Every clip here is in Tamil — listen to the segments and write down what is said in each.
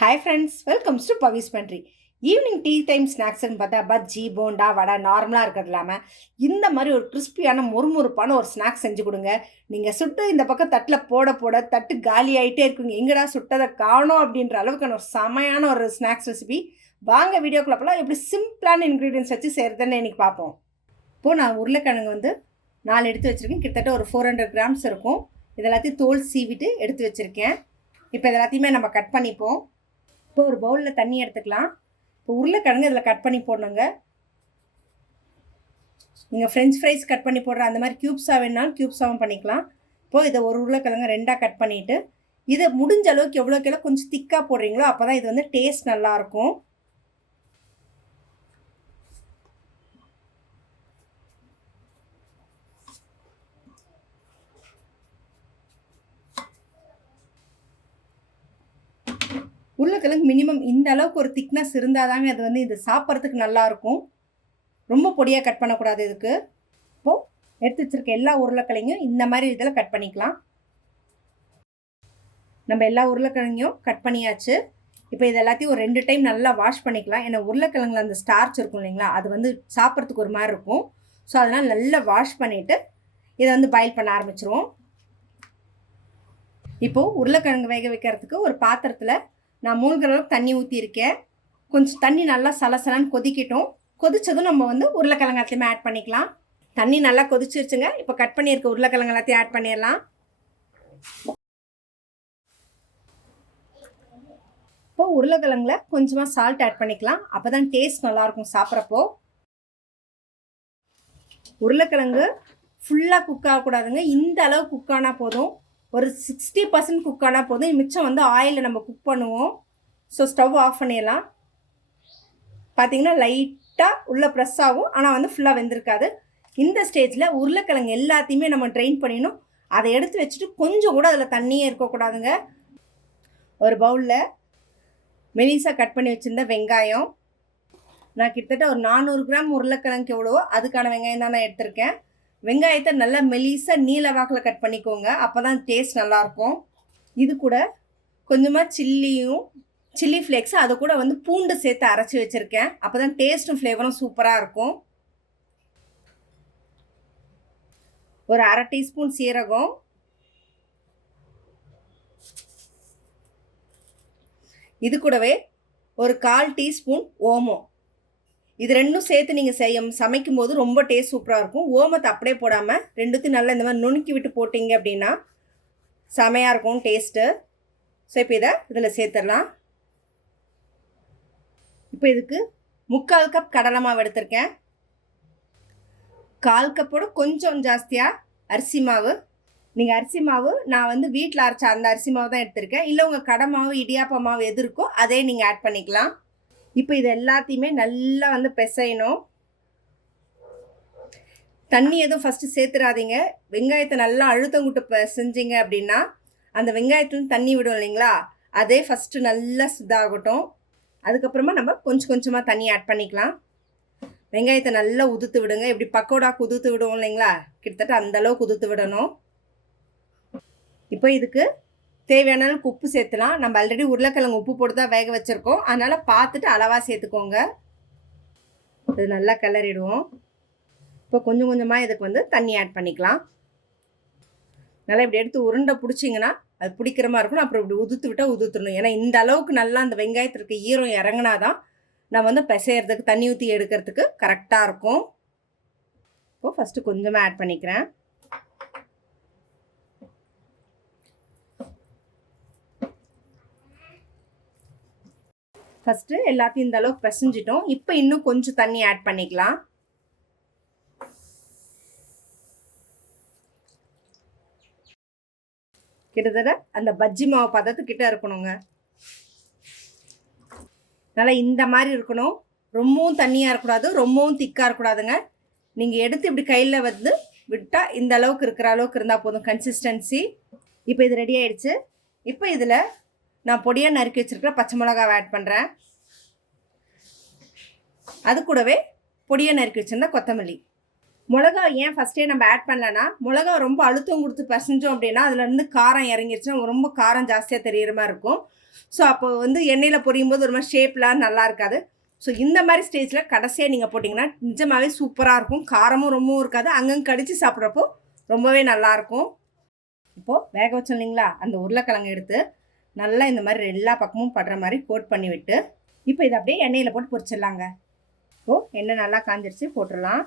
Hi friends welcomes to Pavi's pantry evening tea time ஸ்நாக்ஸ்னு பார்த்தா பஜ்ஜி போண்டா வடை நார்மலாக இருக்கிறது இல்லாமல் இந்த மாதிரி ஒரு கிறிஸ்பியான மொறுமொறுப்பான ஒரு ஸ்நாக்ஸ் செஞ்சு கொடுங்க. நீங்கள் சுட்டு இந்த பக்கம் தட்டில் போட போட தட்டு காலி ஆகிட்டே இருக்குங்க. எங்கடா சுட்டதை காணோம் அப்படின்ற அளவுக்கான ஒரு செமையான ஒரு ஸ்நாக்ஸ் ரெசிபி வாங்க வீடியோக்குள்ளே போகலாம் எப்படி சிம்பிளான இன்க்ரீடியன்ஸ் வச்சு செய்கிறதுன்னு இன்றைக்கி பார்ப்போம். இப்போது நான் உருளைக்கிழங்கு வந்து நாலு எடுத்து வச்சுருக்கேன். கிட்டத்தட்ட ஒரு ஃபோர் ஹண்ட்ரட் கிராம்ஸ் இருக்கும். இது எல்லாத்தையும் தோல் சீவிட்டு எடுத்து வச்சுருக்கேன். இப்போ இது எல்லாத்தையுமே நம்ம கட் பண்ணிப்போம். இப்போ ஒரு பவுலில் தண்ணி எடுத்துக்கலாம். இப்போ உருளைக்கிழங்கு இதில் கட் பண்ணி போடணுங்க. நீங்கள் ஃப்ரெஞ்ச் ஃப்ரைஸ் கட் பண்ணி போடுற அந்த மாதிரி க்யூப்ஸாக வேணாலும் க்யூப்ஸாகவும் பண்ணிக்கலாம். இப்போது இதை ஒரு உருளைக்கிழங்கு ரெண்டாக கட் பண்ணிவிட்டு இதை முடிஞ்ச அளவுக்கு எவ்வளோக்கு எவ்வளோ கொஞ்சம் திக்காக போடுறீங்களோ அப்போ தான் இது வந்து டேஸ்ட் நல்லாயிருக்கும் உருளைக்கிழங்கு மினிமம் இந்த அளவுக்கு ஒரு திக்னஸ் இருந்தால் தாங்க அது வந்து இது சாப்பிட்றதுக்கு நல்லாயிருக்கும். ரொம்ப பொடியாக கட் பண்ணக்கூடாது இதுக்கு. இப்போது எடுத்து வச்சுருக்க எல்லா உருளைக்கிழங்கையும் இந்த மாதிரி இதில் கட் பண்ணிக்கலாம். நம்ம எல்லா உருளைக்கிழங்கையும் கட் பண்ணியாச்சு. இப்போ இது எல்லாத்தையும் ஒரு ரெண்டு டைம் நல்லா வாஷ் பண்ணிக்கலாம். ஏன்னா உருளைக்கிழங்குல அந்த ஸ்டார்ச் இருக்கும் இல்லைங்களா? அது வந்து சாப்பிட்றதுக்கு ஒரு மாதிரி இருக்கும். ஸோ அதனால் நல்லா வாஷ் பண்ணிவிட்டு இதை வந்து பாயில் பண்ண ஆரம்பிச்சிருவோம். இப்போது உருளைக்கிழங்கு வேக வைக்கிறதுக்கு ஒரு பாத்திரத்தில் நான் மூழ்கிற அளவுக்கு தண்ணி ஊற்றிருக்கேன் கொஞ்சம் தண்ணி நல்லா சலசலன்னு கொதிக்கட்டும். கொதித்ததும் நம்ம வந்து உருளைக்கிழங்கு எல்லாத்தையுமே ஆட் பண்ணிக்கலாம். தண்ணி நல்லா கொதிச்சிருச்சுங்க. இப்போ கட் பண்ணியிருக்க உருளைக்கிழங்கு எல்லாத்தையும் ஆட் பண்ணிடலாம். இப்போ உருளைக்கிழங்குல கொஞ்சமாக சால்ட் ஆட் பண்ணிக்கலாம். அப்போ தான் டேஸ்ட் நல்லாயிருக்கும் சாப்பிட்றப்போ. உருளைக்கிழங்கு ஃபுல்லாக குக் ஆகக்கூடாதுங்க. இந்த அளவு குக் ஆனால் போதும். ஒரு சிக்ஸ்டி பர்சன்ட் குக் ஆனால் போதும். மிச்சம் வந்து ஆயிலில் நம்ம குக் பண்ணுவோம். ஸோ ஸ்டவ் ஆஃப் பண்ணிடலாம். பார்த்தீங்கன்னா லைட்டாக உள்ளே ப்ரெஸ் ஆகும். ஆனால் வந்து ஃபுல்லாக வெந்திருக்காது. இந்த ஸ்டேஜில் உருளைக்கிழங்கு எல்லாத்தையுமே நம்ம ட்ரெயின் பண்ணிடணும். அதை எடுத்து வச்சுட்டு கொஞ்சம் கூட அதில் தண்ணியே இருக்கக்கூடாதுங்க. ஒரு பவுலில் மெலிசாக கட் பண்ணி வச்சுருந்த வெங்காயம். நான் கிட்டத்தட்ட ஒரு நானூறு கிராம் உருளைக்கிழங்கு எவ்வளவோ அதுக்கான வெங்காயம் தான் நான் எடுத்திருக்கேன். வெங்காயத்தை நல்லா மெலிசாக நீல வாக்கில் கட் பண்ணிக்கோங்க. அப்போ தான் டேஸ்ட் நல்லாயிருக்கும் இது கூட கொஞ்சமாக சில்லியும் சில்லி ஃப்ளேக்ஸ் அதை கூட வந்து பூண்டு சேர்த்து அரைச்சி வச்சுருக்கேன். அப்போ தான் டேஸ்ட்டும் ஃப்ளேவரும் சூப்பராக இருக்கும். ஒரு அரை டீஸ்பூன் சீரகம். இது கூடவே ஒரு கால் டீஸ்பூன் ஓமம். இது ரெண்டும் சேர்த்து நீங்கள் செய்ய சமைக்கும் போது ரொம்ப டேஸ்ட் சூப்பராக இருக்கும். ஓமத்தை அப்படியே போடாமல் ரெண்டுத்தையும் நல்லா இந்த மாதிரி நுணுக்கி விட்டு போட்டிங்க அப்படின்னா செமையாக இருக்கும் டேஸ்ட்டு ஸோ இப்போ இதை இதில் சேர்த்துடலாம். இப்போ இதுக்கு முக்கால் கப் கடலை மாவு எடுத்திருக்கேன். கால் கப்போட கொஞ்சம் ஜாஸ்தியாக அரிசி மாவு. நீங்கள் அரிசி மாவு நான் வந்து வீட்டில் அரைச்ச அந்த அரிசி மாவு தான் எடுத்திருக்கேன். இல்லை உங்கள் கடை மாவு இடியாப்ப மாவு எது இருக்கோ அதே நீங்கள் ஆட் பண்ணிக்கலாம். இப்போ இது எல்லாத்தையுமே நல்லா வந்து பிசையணும். தண்ணி எதுவும் ஃபஸ்ட்டு சேர்த்துறாதீங்க. வெங்காயத்தை நல்லா அழுத்தம் கூட்டு செஞ்சீங்க அப்படின்னா அந்த வெங்காயத்துலேருந்து தண்ணி விடும் இல்லைங்களா? அதே ஃபஸ்ட்டு நல்லா சுத்தாகட்டும் அதுக்கப்புறமா நம்ம கொஞ்சம் கொஞ்சமாக தண்ணி ஆட் பண்ணிக்கலாம். வெங்காயத்தை நல்லா உதுத்து விடுங்க. இப்படி பக்கோடா குதுத்து விடுவோம் இல்லைங்களா? கிட்டத்தட்ட அந்தளவுக்கு உதுத்து விடணும். இப்போ இதுக்கு தேவையான அளவுக்கு உப்பு சேர்த்துலாம். நம்ம ஆல்ரெடி உருளைக்கிழங்கு உப்பு போட்டு தான் வேக வச்சுருக்கோம். அதனால் பார்த்துட்டு அளவாக சேர்த்துக்கோங்க. இது நல்லா கிளறிடுவோம் இப்போ கொஞ்சம் கொஞ்சமாக இதுக்கு வந்து தண்ணி ஆட் பண்ணிக்கலாம். நல்லா இப்படி எடுத்து உருண்டை பிடிச்சிங்கன்னா அது பிடிக்கிற மாதிரி இருக்கணும் அப்புறம் இப்படி உதுத்து விட்டால் உதுத்துடணும். ஏன்னா இந்த அளவுக்கு நல்லா அந்த வெங்காயத்திற்கு ஈரம் இறங்கினா தான் நம்ம வந்து பிசையிறதுக்கு தண்ணி ஊற்றி எடுக்கிறதுக்கு கரெக்டாக இருக்கும். இப்போது ஃபஸ்ட்டு கொஞ்சமாக ஆட் பண்ணிக்கிறேன். ஃபஸ்ட்டு எல்லாத்தையும் இந்த அளவுக்கு பிசைஞ்சிட்டோம். இப்போ இன்னும் கொஞ்சம் தண்ணி ஆட் பண்ணிக்கலாம். கிட்டத்தட்ட அந்த பஜ்ஜி மாவு பதத்துக்கிட்ட இருக்கணுங்க. நல்லா இந்த மாதிரி இருக்கணும். ரொம்பவும் தண்ணியாக இருக்கக்கூடாது ரொம்பவும் திக்காக இருக்கக்கூடாதுங்க. நீங்கள் எடுத்து இப்படி கையில் வந்து விட்டால் இந்த அளவுக்கு இருக்கிற அளவுக்கு இருந்தால் போதும் கன்சிஸ்டன்சி இப்போ இது ரெடி ஆயிடுச்சு. இப்போ இதில் நான் பொடியாக நறுக்கி வச்சுருக்கிற பச்சை மிளகாவை ஆட் பண்ணுறேன் அது கூடவே பொடியாக நறுக்கி வச்சுருந்தா கொத்தமல்லி. மிளகா ஏன் ஃபஸ்ட்டே நம்ம ஆட் பண்ணலன்னா மிளகா ரொம்ப அழுத்தம் கொடுத்து பசஞ்சோம் அப்படின்னா அதுலேருந்து காரம் இறங்கிருச்சுன்னா ரொம்ப காரம் ஜாஸ்தியாக தெரிகிற மாதிரி இருக்கும். ஸோ அப்போ வந்து எண்ணெயில் பொரியும் போது ஒரு மாதிரி ஷேப்லாம் நல்லா இருக்காது. ஸோ இந்த மாதிரி ஸ்டேஜில் கடைசியாக நீங்கள் போட்டிங்கன்னா நிஜமாகவே சூப்பராக இருக்கும். காரமும் ரொம்பவும் இருக்காது. அங்கங்கே கடித்து சாப்பிட்றப்போ ரொம்பவே நல்லாயிருக்கும் இப்போது வேக வச்சோம் இல்லைங்களா? அந்த உருளைக்கிழங்கு எடுத்து நல்லா இந்த மாதிரி எல்லா பக்கமும் படுற மாதிரி கோட் பண்ணி விட்டு இப்போ இதை அப்படியே எண்ணெயில் போட்டு பொரிச்சிடலாங்க. ஓ எண்ணெய் நல்லா காஞ்சிருச்சு போட்டுடலாம்.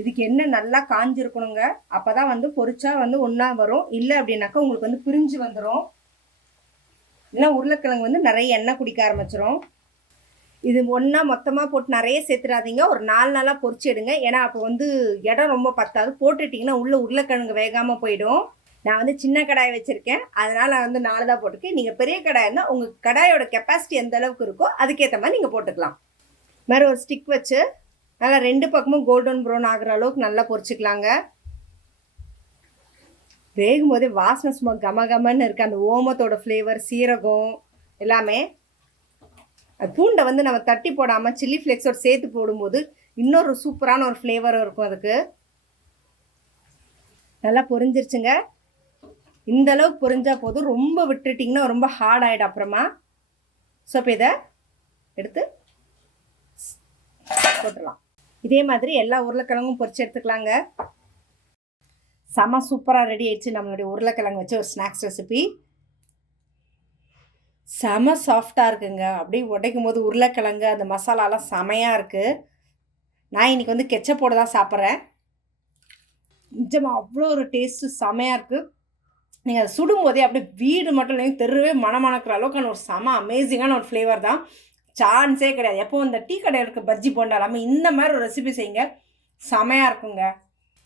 இதுக்கு எண்ணெய் நல்லா காஞ்சிருக்கணுங்க. அப்போ தான் வந்து பொரிச்சா வந்து ஒன்றா வரும். இல்லை அப்படின்னாக்கா உங்களுக்கு வந்து பிரிஞ்சு வந்துடும் இல்லைன்னா உருளைக்கிழங்கு வந்து நிறைய எண்ணெய் குடிக்க ஆரம்பிச்சிரும். இது ஒன்றா மொத்தமாக போட்டு நிறைய சேர்த்துடாதீங்க. ஒரு நாலு நாளாக பொரிச்சு எடுங்க. ஏன்னா அப்போ வந்து இடம் ரொம்ப பத்தாது. போட்டுட்டிங்கன்னா உள்ளே உருளைக்கிழங்கு வேகாமல் போயிடும். நான் வந்து சின்ன கடாய் வச்சுருக்கேன். அதனால் நான் வந்து நாலு தான் போட்டிருக்கேன். நீங்கள் பெரிய கடாய்னா உங்கள் கடாயோட கெப்பாசிட்டி எந்த அளவுக்கு இருக்கோ அதுக்கேற்ற மாதிரி நீங்கள் போட்டுக்கலாம். மாதிரி ஒரு ஸ்டிக் வச்சு நல்லா ரெண்டு பக்கமும் கோல்டன் ப்ரௌன் ஆகிற அளவுக்கு நல்லா பொரிச்சிக்கலாங்க. வேகும் போதே வாசனை சும்மா கம கமன்னு இருக்குது அந்த ஓமத்தோட ஃப்ளேவர் சீரகம் எல்லாமே. அது பூண்டை வந்து நம்ம தட்டி போடாமல் சில்லி ஃப்ளேக்ஸோட சேர்த்து போடும்போது இன்னொரு சூப்பரான ஒரு ஃப்ளேவர் இருக்கும் அதுக்கு. நல்லா பொரிஞ்சிருச்சுங்க. இந்த அளவுக்கு புரிஞ்சால் போதும். ரொம்ப விட்டுட்டிங்கன்னா ரொம்ப ஹார்ட் ஆகிடும் அப்புறமா. ஸோ இப்போ இதை எடுத்து போட்டுடலாம். இதே மாதிரி எல்லா உருளைக்கிழங்கும் பொரிச்சு எடுத்துக்கலாங்க. செம சூப்பராக ரெடி ஆயிடுச்சு நம்மளுடைய உருளைக்கிழங்கு வச்சு ஒரு ஸ்நாக்ஸ் ரெசிபி செம சாஃப்டாக இருக்குங்க. அப்படியே உடைக்கும் போது உருளைக்கிழங்கு அந்த மசாலாலாம் செமையாக இருக்குது நான் இன்றைக்கி வந்து கெச்சப்போடு தான் சாப்பிட்றேன். நிஜமாக அவ்வளோ ஒரு டேஸ்ட்டு செமையாக இருக்குது நீங்கள் அதை சுடும் போதே அப்படியே வீடு மட்டும் இல்லைங்க தெருவே மணமணக்கிற அளவுக்கான ஒரு செம அமேசிங்கான ஒரு ஃப்ளேவர் தான். சான்ஸே கிடையாது. எப்போ இந்த டீ கடையில் இருக்க பஜ்ஜி போண்டா இல்லாமல் இந்த மாதிரி ஒரு ரெசிபி செய்யுங்க. செமையாக இருக்குங்க.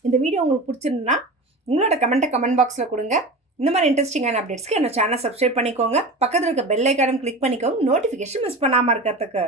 இந்த வீடியோ உங்களுக்கு பிடிச்சிருந்தா உங்களோட கமெண்ட்டை கமெண்ட் பாக்ஸில் கொடுங்க. இந்த மாதிரி இன்ட்ரெஸ்டிங்கான அப்டேட்ஸ்க்கு என்னோட சேனல் சப்ஸ்கிரைப் பண்ணிக்கோங்க. பக்கத்தில் இருக்க பெல் ஐக்கானும் கிளிக் பண்ணிக்கோங்க நோட்டிஃபிகேஷன் மிஸ் பண்ணாமல் இருக்கிறதுக்கு.